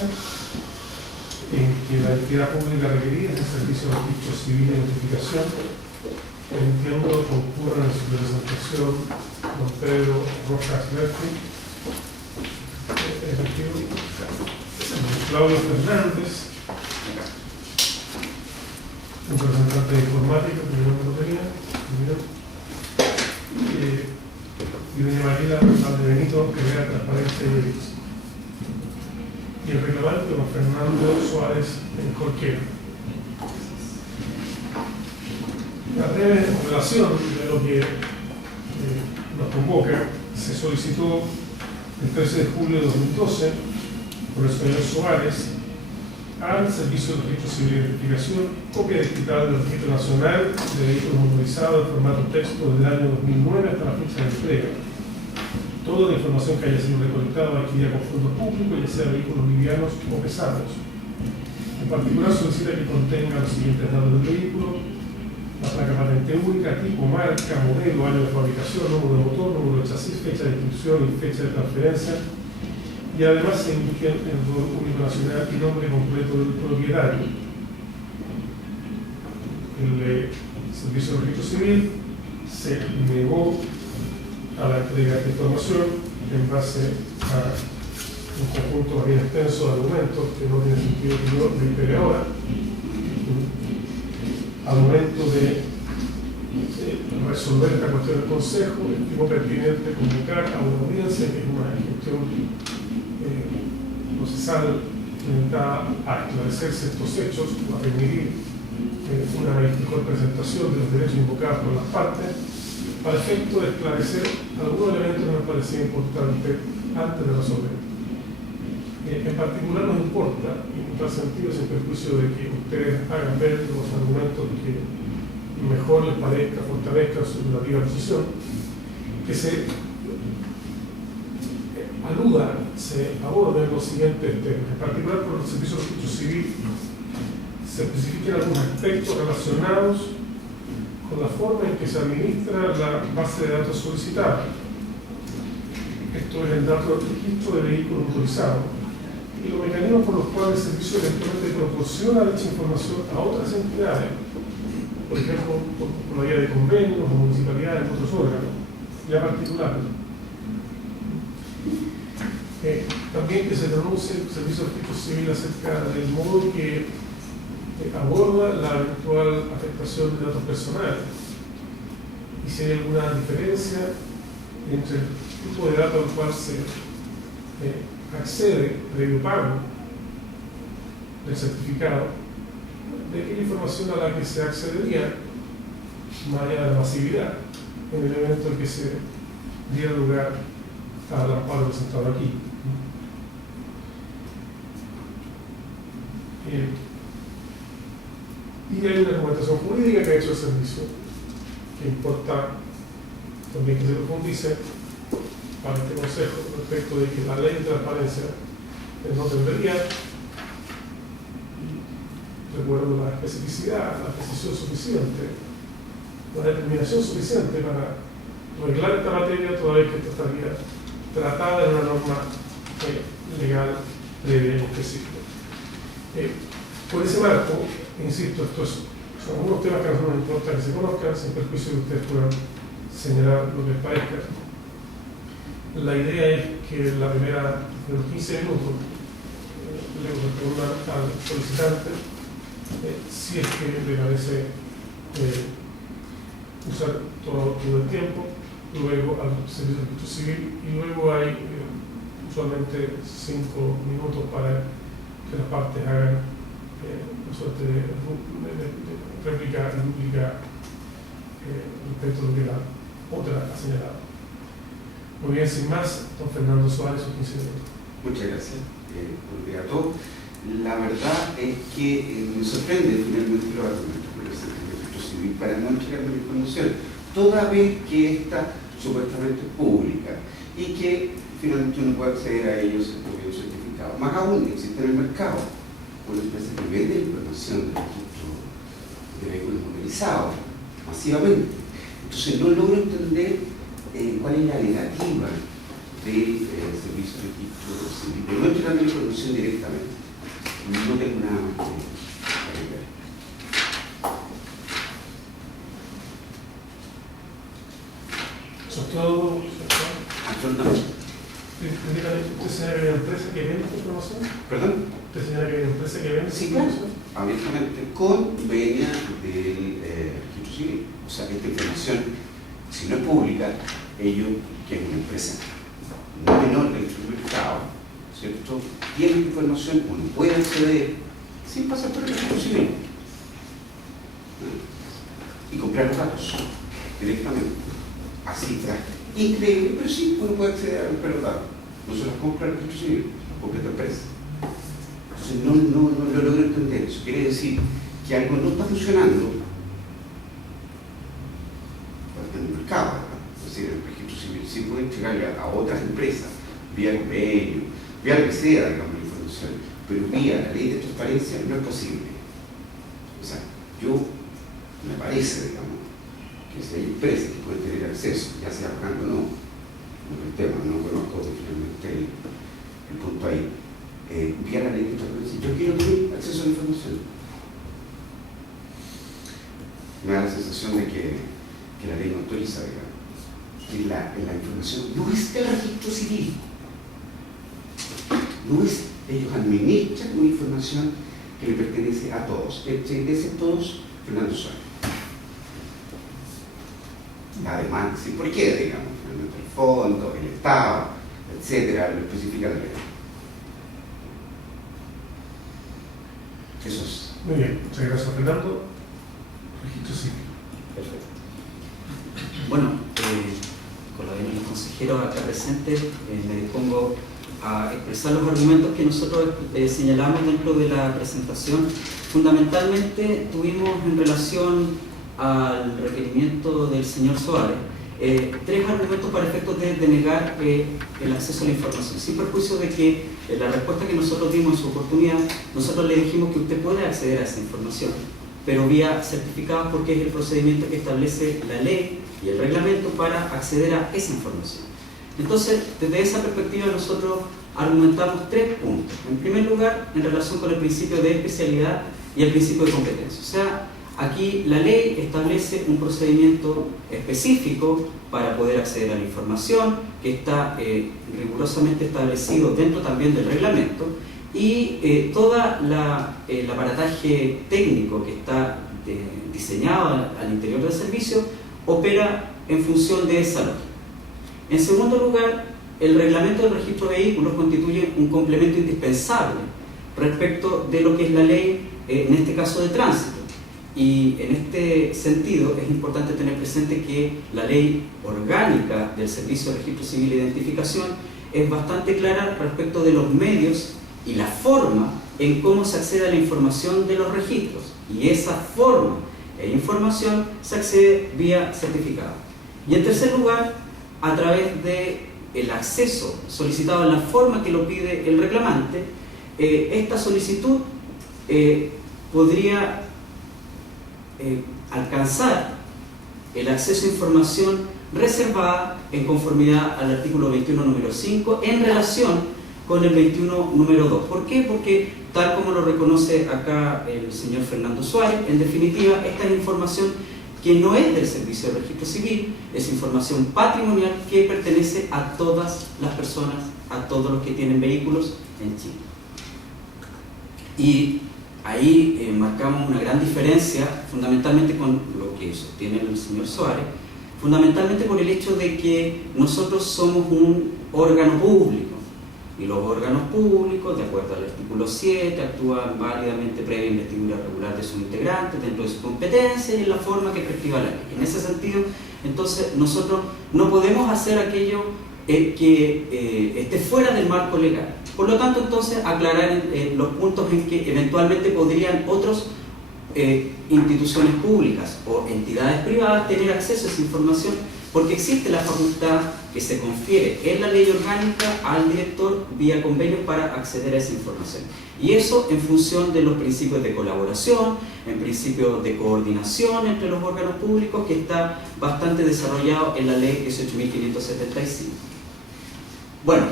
en que la entidad pública requerida es el Servicio de Registro Civil de Identificación. Entiendo concurren en su representación don Pedro Rojas Berti, Claudio Fernández, un representante de informática, que no me lo tenía, y doña Mariela Valdebenito, que vea transparencia y derecho. Y el reclamante, don Fernando Suárez Jorquera. La breve relación de lo que nos convoca se solicitó el 13 de julio de 2012 por el señor Suárez al Servicio de Registro Civil de Identificación copia digital del Registro Nacional de Vehículos Motorizados en formato texto del año 2009 hasta la fecha de entrega. Toda la información que haya sido recolectada o adquirida con fondos públicos, ya sea vehículos livianos o pesados. En particular solicita que contenga los siguientes datos del vehículo: la placa patente única, tipo, marca, modelo, año de fabricación, número de motor, número de chasis, fecha de inscripción y fecha de transferencia. Y además se indica el rol único nacional y nombre completo del propietario. El Servicio de Registro Civil se negó a la entrega de esta información en base a un conjunto bien extenso de argumentos que no tiene sentido que yo reitere ahora. Al momento de resolver esta cuestión del Consejo, estimó pertinente convocar a una audiencia, que es una gestión procesal orientada a esclarecerse estos hechos o a permitir una mejor presentación de los derechos invocados por las partes, para efecto de esclarecer algunos elementos que nos parecían importantes antes de resolver. En particular nos importa, y en tal sentido, sin perjuicio de que ustedes hagan ver los argumentos que mejor les parezca, fortalezca su relativa posición, que se aluda, se aborden los siguientes temas. En particular, por el Servicio de Registro Civil se especifican algunos aspectos relacionados con la forma en que se administra la base de datos solicitada. Esto es el dato del registro de vehículos motorizados y los mecanismos por los cuales el servicio eventualmente proporciona dicha información a otras entidades, por ejemplo, por la vía de convenios o municipalidades u otros órganos, ya particulares. También que se denuncie el Servicio de Registro Civil acerca del modo que aborda la eventual afectación de datos personales y si hay alguna diferencia entre el tipo de datos al cual se accede previo pago del certificado, de aquella información a la que se accedería más allá de la masividad en el evento en que se diera lugar al amparo presentado aquí. Y hay una argumentación jurídica que ha hecho el servicio, que importa también que se profundice para este Consejo respecto de que la ley de transparencia no tendría, recuerdo, la especificidad, la precisión suficiente, la determinación suficiente para arreglar esta materia, toda vez que esta estaría tratada en una norma legal previa y específica. Por ese marco, insisto, estos son algunos temas que a nosotros nos importa que se conozcan, sin perjuicio de que ustedes puedan señalar lo que les parezca. La idea es que la primera, de los 15 minutos, le respondan al solicitante si es que le parece usar todo el tiempo, luego al Servicio de Registro Civil, y luego hay usualmente 5 minutos para que las partes hagan una suerte de réplica y duplica respecto a lo que la otra ha señalado. Muy bien, sin más, don Fernando Suárez, sus 15 minutos. Muchas gracias. Buen día a todos. La verdad es que me sorprende finalmente los argumentos del Servicio de Registro Civil para no entregarme la información, toda vez que esta supuestamente es pública y que finalmente uno puede acceder a ellos por un certificado. Más aún, existe en el mercado una empresa que vende información del registro de vehículos motorizados masivamente. Entonces no logro entender cuál es la negativa del servicio de registro civil. Pero no estoy dando información directamente. No tengo nada más que agregar. Eso es todo. Absolutamente. ¿Usted señala que hay una empresa que vende esta información? ¿Perdón? ¿Usted señala que hay una empresa que vende Sí, esta claro. información? Abiertamente con venia del registro civil. O sea, esta información, si no es pública, ellos, que es una empresa no menor dentro del mercado, ¿cierto? Tienen información, uno puede acceder sin pasar por el registro civil y comprar los datos directamente a cifras increíbles, pero sí, uno puede acceder a comprar los datos. No se los compra el registro civil, compra esta empresa. Entonces no lo logro entender. Eso quiere decir que algo no está funcionando en el mercado, ¿verdad? Es decir, el registro civil sí puede entregarle a otras empresas, vía convenio, vía lo que sea, digamos, la información, pero vía la ley de transparencia no es posible. O sea, me parece, digamos, que si hay empresas que pueden tener acceso, ya sea pagando o no, el tema, no conozco finalmente el punto ahí, vía la ley de transparencia, yo quiero tener acceso a la información. Me da la sensación de que la ley no autoriza, digamos, que la información no es del registro civil, no es, ellos administran una información que le pertenece a todos, ese todos Fernando Suárez. Además, ¿sí? ¿Por qué? Digamos, el fondo, el Estado, etcétera, lo especifica la ley. Eso es. Muy bien, muchas gracias, Fernando. Registro civil. Perfecto. Bueno, con la venia de los consejeros acá presentes, me dispongo a expresar los argumentos que nosotros señalamos dentro de la presentación. Fundamentalmente tuvimos en relación al requerimiento del señor Suárez tres argumentos para efectos de denegar el acceso a la información, sin perjuicio de que la respuesta que nosotros dimos en su oportunidad, nosotros le dijimos que usted puede acceder a esa información, pero vía certificados, porque es el procedimiento que establece la ley y el reglamento para acceder a esa información. Entonces, desde esa perspectiva nosotros argumentamos tres puntos. En primer lugar, en relación con el principio de especialidad y el principio de competencia. O sea, aquí la ley establece un procedimiento específico para poder acceder a la información, que está rigurosamente establecido dentro también del reglamento, y todo el aparataje técnico que está diseñado al interior del servicio opera en función de esa lógica. En segundo lugar, el reglamento del registro de vehículos constituye un complemento indispensable respecto de lo que es la ley, en este caso de tránsito. Y en este sentido es importante tener presente que la ley orgánica del Servicio de Registro Civil e Identificación es bastante clara respecto de los medios y la forma en cómo se accede a la información de los registros. Y esa forma e información se accede vía certificado. Y en tercer lugar, a través del acceso solicitado en la forma que lo pide el reclamante, esta solicitud podría alcanzar el acceso a información reservada en conformidad al artículo 21 número 5 en relación con el 21 número 2. ¿Por qué? Porque tal como lo reconoce acá el señor Fernando Suárez, en definitiva esta es información que no es del Servicio de Registro Civil, es información patrimonial que pertenece a todas las personas, a todos los que tienen vehículos en Chile. Y ahí marcamos una gran diferencia, fundamentalmente con lo que sostiene el señor Suárez, fundamentalmente por el hecho de que nosotros somos un órgano público, y los órganos públicos, de acuerdo al artículo 7, actúan válidamente previa investidura regular de sus integrantes dentro de su competencia y en la forma que prescriba la ley. En ese sentido, entonces, nosotros no podemos hacer aquello que esté fuera del marco legal. Por lo tanto, entonces, aclarar los puntos en que eventualmente podrían otras instituciones públicas o entidades privadas tener acceso a esa información, porque existe la facultad que se confiere en la ley orgánica al director vía convenio para acceder a esa información. Y eso en función de los principios de colaboración, en principios de coordinación entre los órganos públicos, que está bastante desarrollado en la ley 18.575. Bueno,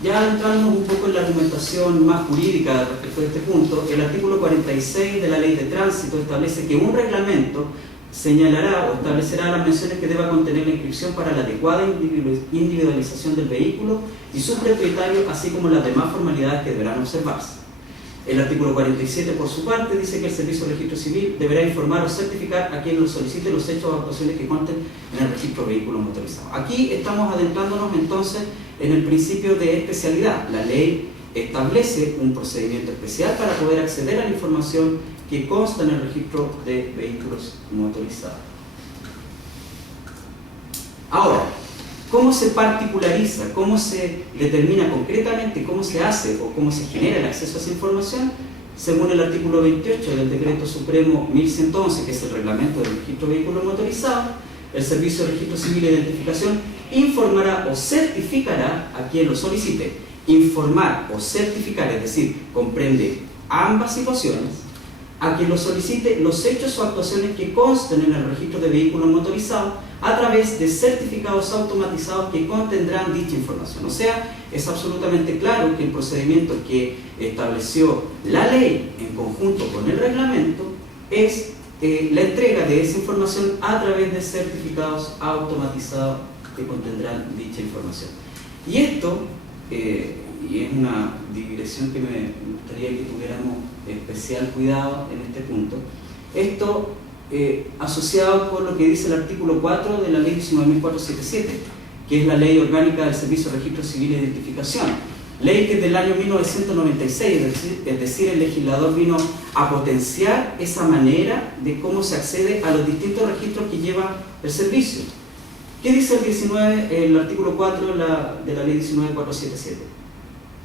ya entramos un poco en la argumentación más jurídica respecto a este punto. El artículo 46 de la Ley de Tránsito establece que un reglamento señalará o establecerá las menciones que deba contener la inscripción para la adecuada individualización del vehículo y su propietario, así como las demás formalidades que deberán observarse. El artículo 47, por su parte, dice que el Servicio de Registro Civil deberá informar o certificar a quien lo solicite los hechos o actuaciones que consten en el registro de vehículos motorizados. Aquí estamos adentrándonos entonces en el principio de especialidad. La ley establece un procedimiento especial para poder acceder a la información que consta en el registro de vehículos motorizados. Ahora, ¿cómo se particulariza? ¿Cómo se determina concretamente cómo se hace o cómo se genera el acceso a esa información? Según el artículo 28 del Decreto Supremo 1111, que es el reglamento del registro de vehículos motorizados, el Servicio de Registro Civil e Identificación informará o certificará a quien lo solicite. Informar o certificar, es decir, comprende ambas situaciones, a quien lo solicite los hechos o actuaciones que consten en el registro de vehículos motorizados a través de certificados automatizados que contendrán dicha información. O sea, es absolutamente claro que el procedimiento que estableció la ley en conjunto con el reglamento es la entrega de esa información a través de certificados automatizados que contendrán dicha información. Y esto, y es una digresión que me gustaría que tuviéramos especial cuidado en este punto, esto asociado con lo que dice el artículo 4 de la ley 19.477, que es la ley orgánica del Servicio de Registro Civil e Identificación, ley que es del año 1996, es decir, el legislador vino a potenciar esa manera de cómo se accede a los distintos registros que lleva el servicio. ¿Qué dice el artículo 4 de la ley 19.477?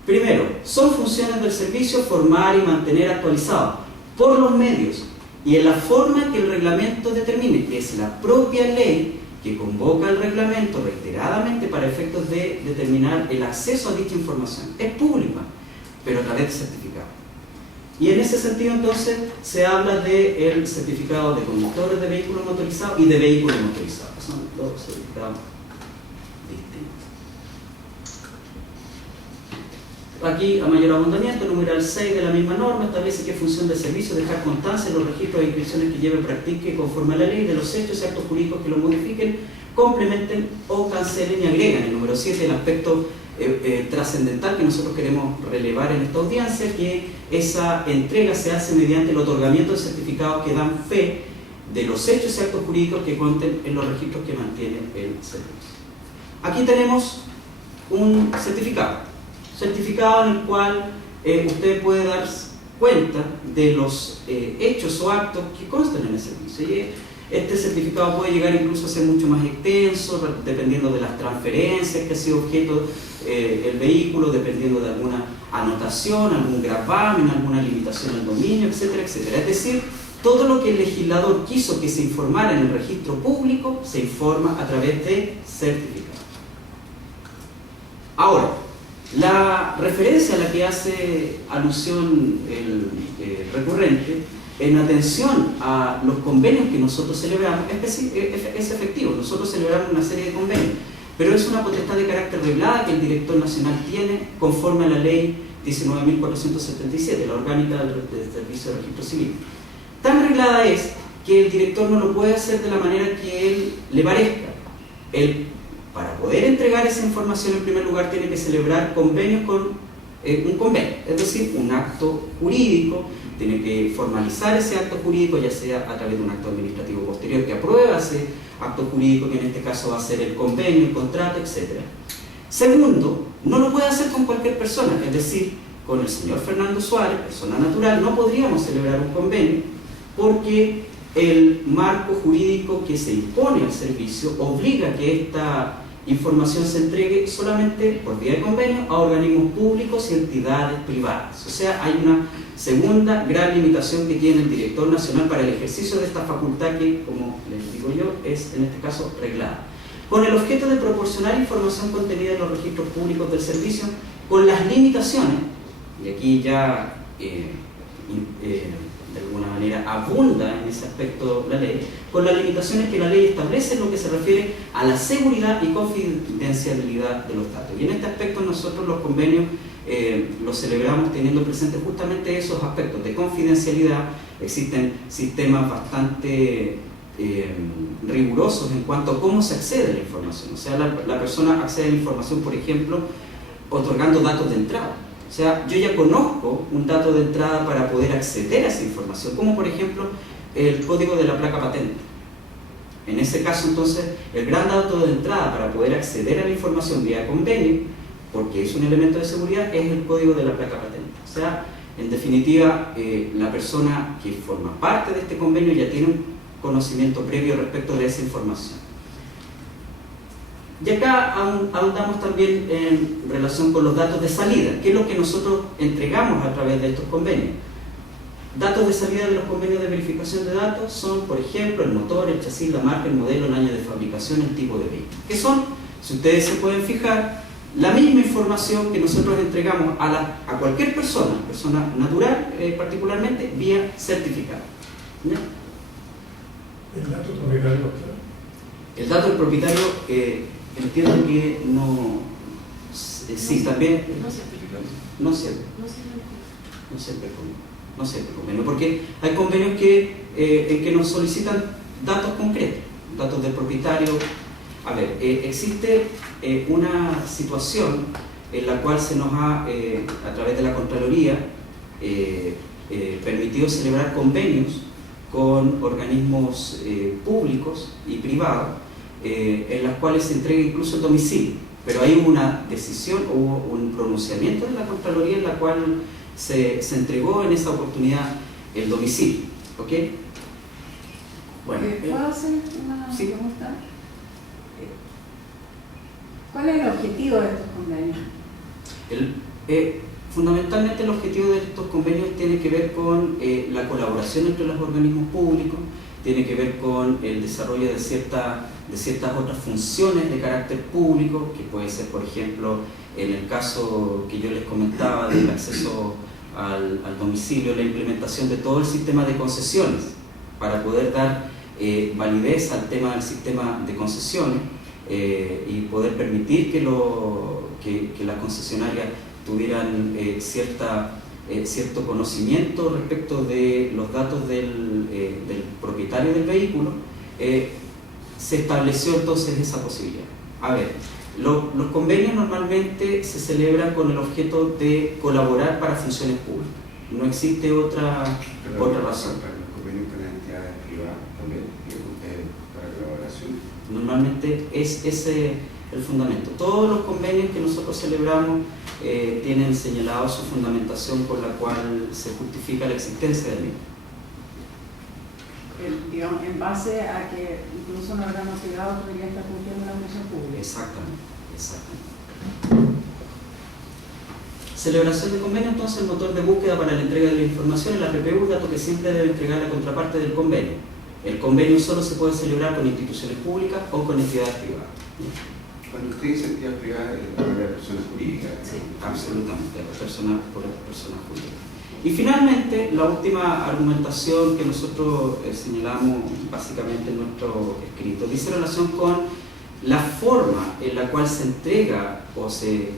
Primero, son funciones del servicio formar y mantener actualizado por los medios y en la forma que el reglamento determine, que es la propia ley que convoca el reglamento reiteradamente para efectos de determinar el acceso a dicha información. Es pública, pero a través de certificado. Y en ese sentido, entonces, se habla del certificado de conductores de vehículos motorizados y de vehículos motorizados. Son dos certificados distintos. Aquí, a mayor abundamiento, el numeral 6 de la misma norma establece que es función del servicio dejar constancia en los registros de inscripciones que lleve, practique conforme a la ley de los hechos y actos jurídicos que lo modifiquen, complementen o cancelen y agregan. El número 7, el aspecto trascendental que nosotros queremos relevar en esta audiencia, que esa entrega se hace mediante el otorgamiento de certificados que dan fe de los hechos y actos jurídicos que conten en los registros que mantiene el servicio. Aquí tenemos un certificado en el cual usted puede dar cuenta de los hechos o actos que constan en el servicio. Y este certificado puede llegar incluso a ser mucho más extenso, dependiendo de las transferencias que ha sido objeto el vehículo, dependiendo de alguna anotación, algún gravamen, alguna limitación al dominio, etcétera, etcétera. Es decir, todo lo que el legislador quiso que se informara en el registro público se informa a través de certificados. Ahora, la referencia a la que hace alusión el recurrente en atención a los convenios que nosotros celebramos es efectivo. Nosotros celebramos una serie de convenios, pero es una potestad de carácter reglada que el director nacional tiene conforme a la ley 19.477, la orgánica del Servicio de Registro Civil. Tan reglada es que el director no lo puede hacer de la manera que él le parezca. Para poder entregar esa información, en primer lugar, tiene que celebrar convenios con un convenio, es decir, un acto jurídico, tiene que formalizar ese acto jurídico, ya sea a través de un acto administrativo posterior que aprueba ese acto jurídico, que en este caso va a ser el convenio, el contrato, etc. Segundo, no lo puede hacer con cualquier persona, es decir, con el señor Fernando Suárez, persona natural, no podríamos celebrar un convenio porque el marco jurídico que se impone al servicio obliga a que esta información se entregue solamente por vía de convenio a organismos públicos y entidades privadas. O sea, hay una segunda gran limitación que tiene el director nacional para el ejercicio de esta facultad que, como les digo yo, es en este caso reglada, con el objeto de proporcionar información contenida en los registros públicos del servicio, con las limitaciones, y aquí ya de alguna manera abunda en ese aspecto la ley, con las limitaciones que la ley establece en lo que se refiere a la seguridad y confidencialidad de los datos. Y en este aspecto nosotros los convenios los celebramos teniendo presentes justamente esos aspectos de confidencialidad. Existen sistemas bastante rigurosos en cuanto a cómo se accede a la información. O sea, la persona accede a la información, por ejemplo, otorgando datos de entrada. O sea, yo ya conozco un dato de entrada para poder acceder a esa información, como por ejemplo el código de la placa patente. En ese caso, entonces, el gran dato de entrada para poder acceder a la información vía convenio, porque es un elemento de seguridad, es el código de la placa patente. O sea, en definitiva, la persona que forma parte de este convenio ya tiene un conocimiento previo respecto de esa información. Y acá ahondamos también en relación con los datos de salida, que es lo que nosotros entregamos a través de estos convenios. Datos de salida de los convenios de verificación de datos son, por ejemplo, el motor, el chasis, la marca, el modelo, el año de fabricación, el tipo de vehículo. Que son, si ustedes se pueden fijar, la misma información que nosotros entregamos a cualquier persona natural particularmente, vía certificado. ¿Ya? El dato propietario, claro. El dato del propietario, entiendo que no... sí, también... No siempre convenio, porque hay convenios en que nos solicitan datos concretos, datos del propietario. A ver, existe una situación en la cual se nos ha, a través de la Contraloría, permitido celebrar convenios con organismos públicos y privados, en las cuales se entrega incluso el domicilio. Pero hay una decisión, hubo un pronunciamiento de la Contraloría en la cual se entregó en esa oportunidad el domicilio. ¿Ok? Bueno, ¿puedo hacer una pregunta? ¿Cuál es el objetivo de estos convenios? Fundamentalmente el objetivo de estos convenios tiene que ver con la colaboración entre los organismos públicos, tiene que ver con el desarrollo de ciertas otras funciones de carácter público, que puede ser, por ejemplo, en el caso que yo les comentaba del acceso al domicilio, la implementación de todo el sistema de concesiones para poder dar validez al tema del sistema de concesiones y poder permitir que las concesionarias tuvieran cierto conocimiento respecto de los datos del propietario del vehículo. Se estableció entonces esa posibilidad. A ver, los convenios normalmente se celebran con el objeto de colaborar para funciones públicas. No existe otra razón. ¿Los convenios con las entidades privadas también para colaboración? Normalmente es ese el fundamento. Todos los convenios que nosotros celebramos tienen señalado su fundamentación por la cual se justifica la existencia del mismo. Digamos, en base a que incluso un órgano privado podría estar cumpliendo una función pública. Exactamente. Celebración de convenio, entonces, el motor de búsqueda para la entrega de la información en la PPU, dato que siempre debe entregar la contraparte del convenio. El convenio solo se puede celebrar con instituciones públicas o con entidades privadas. Cuando usted dice entidades privadas, habla de personas jurídicas. Sí, absolutamente, por personas jurídicas. Y finalmente, la última argumentación que nosotros señalamos básicamente en nuestro escrito dice relación con la forma en la cual se entrega o se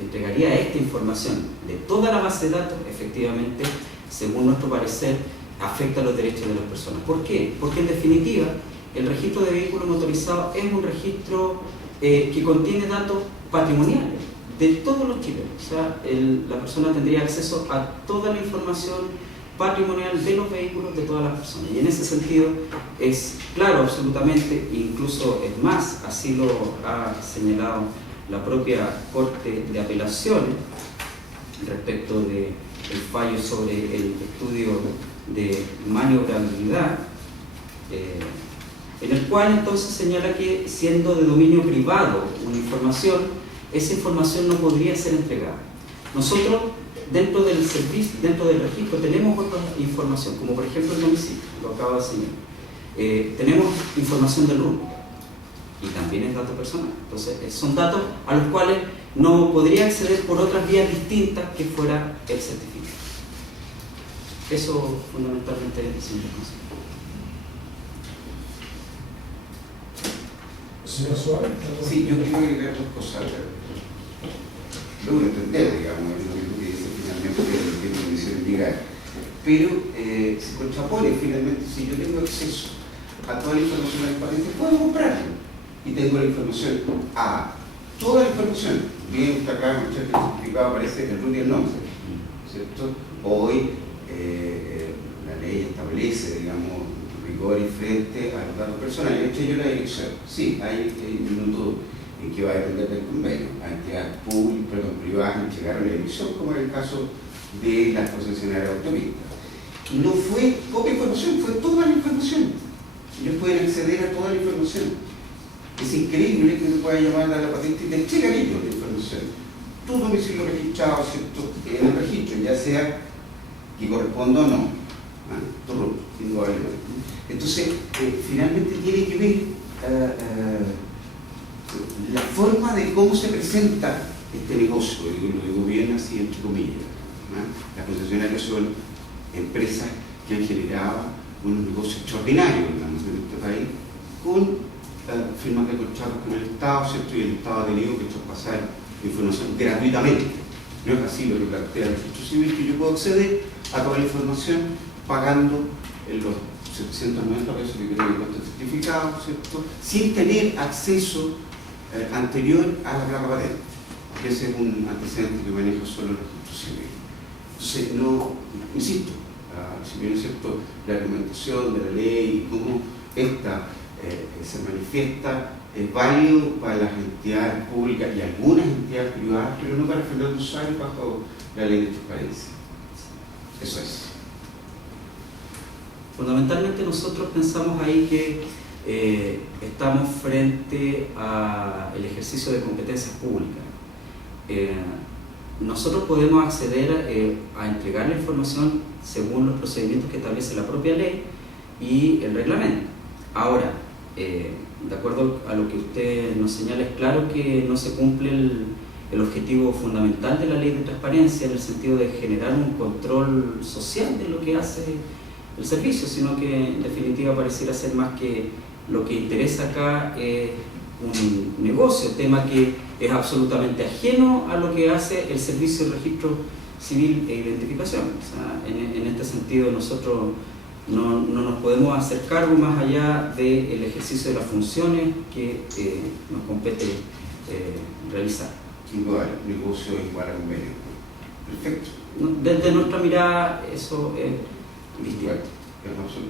entregaría esta información de toda la base de datos. Efectivamente, según nuestro parecer, afecta los derechos de las personas. ¿Por qué? Porque en definitiva, el registro de vehículos motorizados es un registro que contiene datos patrimoniales de todos los chilenos. O sea, la persona tendría acceso a toda la información patrimonial de los vehículos de todas las personas. Y en ese sentido es claro, absolutamente, incluso es más, así lo ha señalado la propia Corte de Apelaciones respecto del fallo sobre el estudio de maniobrabilidad, en el cual entonces señala que siendo de dominio privado una información, esa información no podría ser entregada. Nosotros, dentro del servicio, dentro del registro, tenemos otra información, como por ejemplo el domicilio, lo acabo de señalar. Tenemos información del rumbo, y también es dato personal. Entonces, son datos a los cuales no podría acceder por otras vías distintas que fuera el certificado. Eso fundamentalmente, señor consejero. Señor Suárez. Sí, yo quiero agregar dos cosas. Luego entender, digamos, lo que dice finalmente que no quisieron llegar. Pero se contrapone finalmente, si yo tengo acceso a toda la información transparente, puedo comprarlo. Y tengo la información a toda la información. Bien, está acá, el certificado aparece el RUT y el nombre, ¿cierto? Hoy la ley establece, digamos, rigor y frente a los datos personales. De hecho, yo la dirección. Sí, hay un minuto en que va a depender del convenio. A entidades públicas, privadas, entregaron la dirección, como en el caso de las concesionarias de autopistas. Y no fue poca información, fue toda la información. Ellos pueden acceder a toda la información. Es increíble que uno pueda llamar a la patente y te entregan ellos la información. Tu domicilio registrado, ¿cierto? En el registro, ya sea que corresponda o no. Tu RUT, indudablemente. Entonces, finalmente tiene que ver la forma de cómo se presenta este negocio, lo digo bien así entre comillas. Las concesionarias son empresas que han generado unos negocios extraordinarios, digamos, en este país, con firmas de contratos con el Estado, ¿cierto? Y el Estado ha tenido que traspasar información gratuitamente. No es así lo que plantea el registro civil, que yo puedo acceder a toda la información pagando los 790 pesos que creo que cuesta el certificado, ¿cierto? Sin tener acceso anterior a la placa patente. Ese es un antecedente que maneja solo el registro civil. Entonces, no, insisto, si bien es cierto, la argumentación de la ley y cómo esta se manifiesta es válido para las entidades públicas y algunas entidades privadas, pero no para Fernando Suárez bajo la ley de transparencia. Eso es. Fundamentalmente nosotros pensamos ahí que estamos frente al ejercicio de competencias públicas. Nosotros podemos acceder a entregar la información según los procedimientos que establece la propia ley y el reglamento. Ahora, de acuerdo a lo que usted nos señala, es claro que no se cumple el objetivo fundamental de la ley de transparencia en el sentido de generar un control social de lo que hace el servicio, sino que en definitiva pareciera ser más que lo que interesa acá es un negocio, tema que es absolutamente ajeno a lo que hace el servicio de registro civil e identificación. O sea, en este sentido nosotros no nos podemos hacer cargo más allá del ejercicio de las funciones que nos compete realizar. Igual, negocio igual a convenio. Perfecto. Desde nuestra mirada eso es distinto.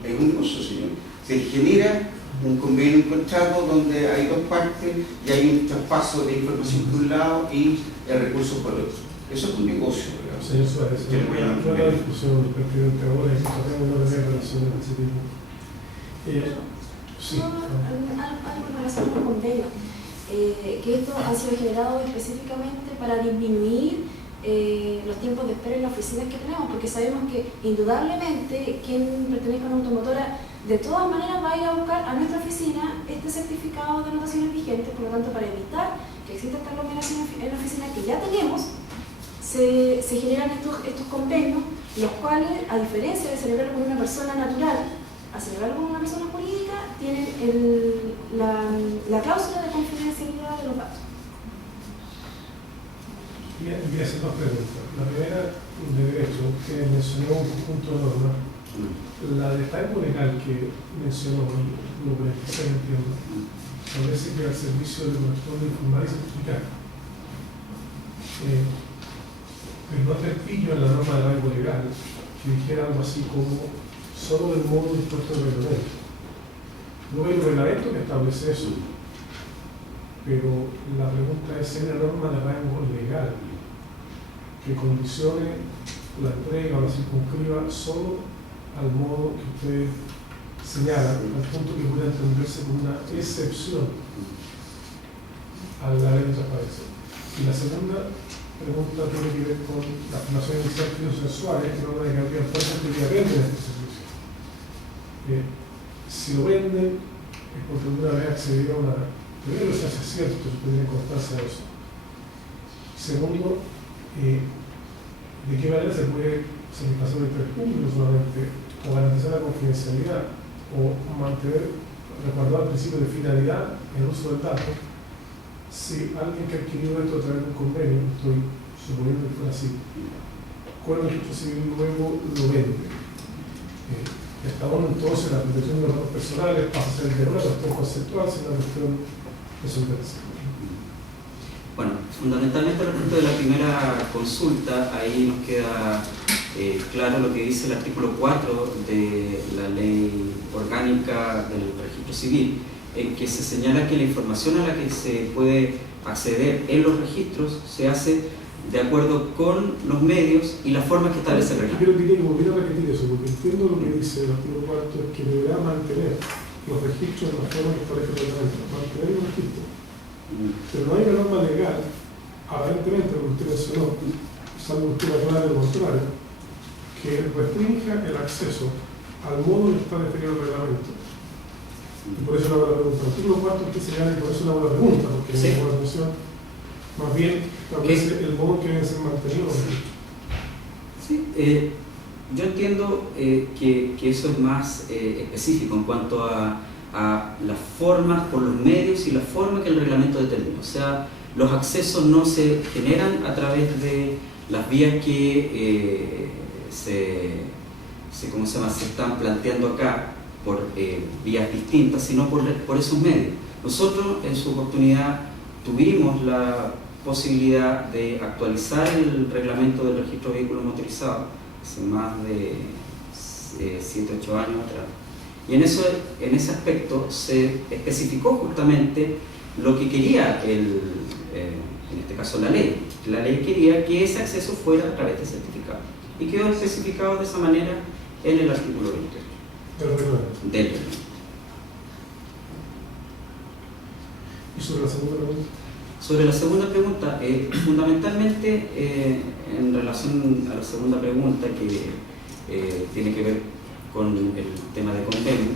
Es un negocio, señor. Se genera un convenio, un contrato donde hay dos partes y hay un traspaso de información por un lado y el recurso por otro. Eso es un negocio, ¿verdad? Señor Suárez, fue una discusión pertinente ahora y tratemos de no tener relaciones de ese tipo. Sí. Algo en relación con el convenio, que esto ha sido generado específicamente para disminuir los tiempos de espera en las oficinas que tenemos, porque sabemos que indudablemente quien pertenezca a una automotora de todas maneras va a ir a buscar a nuestra oficina este certificado de anotaciones vigentes. Por lo tanto, para evitar que exista esta aglomeración en la oficina que ya tenemos, se generan estos convenios, los cuales, a diferencia de celebrarlo con una persona natural, a celebrarlo con una persona jurídica, tienen la cláusula de confidencialidad de los datos. Voy a hacer dos preguntas. La primera, de derecho, que mencionó un conjunto de normas. La de tiempo legal que mencionó, lo 46, entiendo, establece que al servicio de corresponde informar y certificar. Pero no hacer pillo en la norma de rango legal, que dijera algo así como solo del modo dispuesto en el reglamento. No hay un reglamento que establece eso, pero la pregunta es si hay una norma de rango legal que condicione la entrega o la circunscriba solo al modo que usted señala, al punto que pueda entenderse como una excepción a la ley de transparencia. Y la segunda pregunta tiene que ver con la afirmación inicial que hizo Suárez, que no de que habría fuerzas que ya venden este servicio. Si lo venden, es porque alguna vez accedieron a... Primero, se hace cierto, se tiene constancia de eso. Segundo, ¿de qué manera se puede satisfacer el interés público solamente, o garantizar la confidencialidad, o mantener, resguardar el principio de finalidad en el uso del dato. Si alguien que ha adquirido esto a través de un convenio, estoy suponiendo que fuera así, con el registro civil nuevo lo vende. Hasta ahora entonces la protección de los datos personales pasa a ser de una cuestión conceptual, sino una cuestión de solvencia. Bueno, fundamentalmente respecto de la primera consulta, ahí nos queda claro lo que dice el artículo 4 de la Ley Orgánica del Registro Civil, en que se señala que la información a la que se puede acceder en los registros se hace de acuerdo con los medios y las formas que establece el reglamento. Quiero repetir eso, porque entiendo lo que dice el artículo 4, es que deberá mantener los registros en la forma que establece el reglamento, mantener los registros. Pero no hay una norma legal, aparentemente, lo que usted mencionó, salvo usted aclare lo contrario, que restrinja el acceso al modo en que está definido el reglamento. Y por eso le hago la pregunta. El artículo 4 usted señala y por eso le hago la pregunta, porque sí. me llamó la atención. Más bien, establece el modo en que deben ser mantenidos. Sí, yo entiendo que eso es más específico en cuanto a las formas por los medios y la forma que el reglamento determina. O sea, los accesos no se generan a través de las vías que se están planteando acá por vías distintas, sino por esos medios. Nosotros en su oportunidad tuvimos la posibilidad de actualizar el reglamento del registro de vehículos motorizados hace más de 7-8 años atrás. Y en ese aspecto se especificó justamente lo que quería en este caso la ley. La ley quería que ese acceso fuera a través de certificado. Y quedó especificado de esa manera en el artículo 28 del reglamento. ¿Y sobre la segunda pregunta? Sobre la segunda pregunta, fundamentalmente en relación a la segunda pregunta que tiene que ver con el tema de convenio,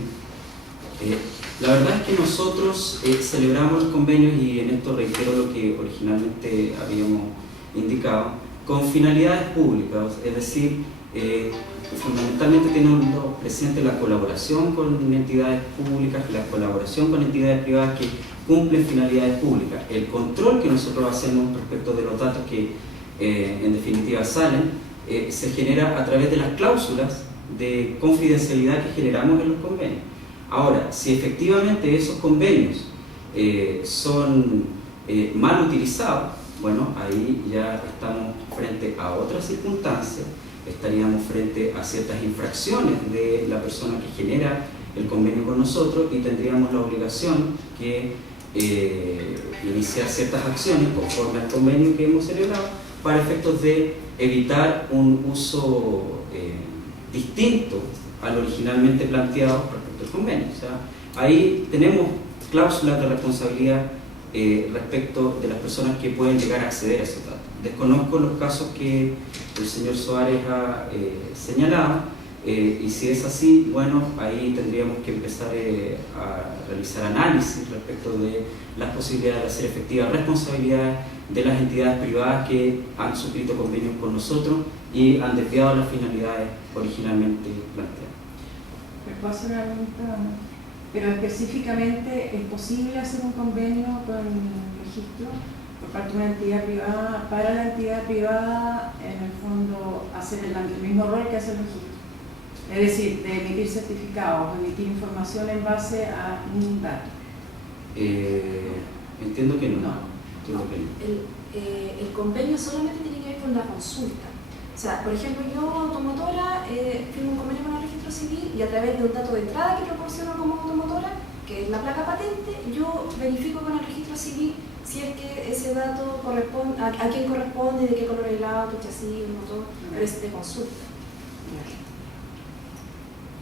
la verdad es que nosotros celebramos los convenios, y en esto reitero lo que originalmente habíamos indicado, con finalidades públicas, es decir, fundamentalmente teniendo presente la colaboración con entidades públicas, la colaboración con entidades privadas que cumplen finalidades públicas, el control que nosotros hacemos respecto de los datos que en definitiva salen, se genera a través de las cláusulas de confidencialidad que generamos en los convenios. Ahora, si efectivamente esos convenios son mal utilizados, bueno, ahí ya estamos frente a otras circunstancias, estaríamos frente a ciertas infracciones de la persona que genera el convenio con nosotros, y tendríamos la obligación que iniciar ciertas acciones conforme al convenio que hemos celebrado para efectos de evitar un uso distinto al originalmente planteado respecto al convenio. O sea, ahí tenemos cláusulas de responsabilidad respecto de las personas que pueden llegar a acceder a esos datos. Desconozco los casos que el señor Suárez ha señalado, y si es así, bueno, ahí tendríamos que empezar a realizar análisis respecto de las posibilidades de hacer efectivas responsabilidades de las entidades privadas que han suscrito convenios con nosotros y han desviado las finalidades originalmente planteadas. ¿Me puedo hacer una pregunta? Pero específicamente, ¿es posible hacer un convenio con el registro por parte de una entidad privada para la entidad privada, en el fondo, hacer el mismo rol que hace el registro? Es decir, de emitir certificados, de emitir información en base a un dato. Entiendo que no. El convenio solamente tiene que ver con la consulta. O sea, por ejemplo, yo, automotora, firmo un convenio con el registro civil, y a través de un dato de entrada que proporciono como automotora, que es la placa patente, yo verifico con el registro civil si es que ese dato corresponde, a quién corresponde, de qué color es el auto, chasis, el motor, pero es de consulta.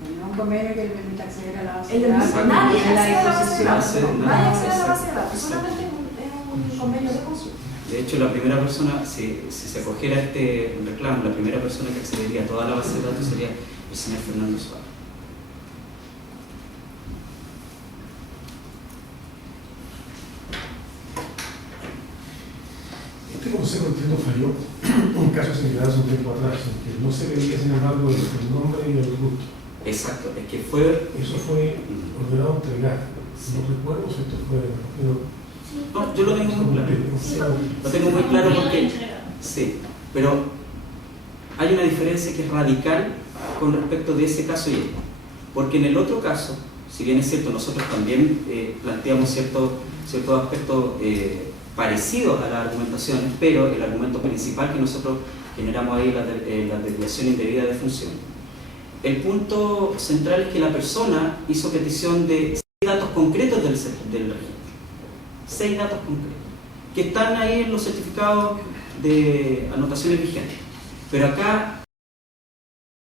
No un convenio que le permita acceder a la base El de de datos. nadie accede a la base de datos. Nadie Nadie accede a la accede. base de datos, solamente es un convenio de consulta. De hecho, la primera persona, si se acogiera a este reclamo, la primera persona que accedería a toda la base de datos sería el señor Fernando Suárez. Este consejo, entiendo, falló un caso señalado hace un tiempo atrás, en que no se le había señalado hacemos algo del nombre y del gusto. Exacto, es que fue... Eso fue ordenado entregar. No recuerdo si esto fue... No, yo lo tengo muy claro. Lo tengo muy claro porque... Sí, pero hay una diferencia que es radical con respecto de ese caso y este. Porque en el otro caso, si bien es cierto, nosotros también planteamos ciertos aspectos parecidos a las argumentaciones, pero el argumento principal que nosotros generamos ahí es la desviación indebida de función. El punto central es que la persona hizo petición de 6 datos concretos del registro. 6 datos concretos, que están ahí en los certificados de anotaciones vigentes. Pero acá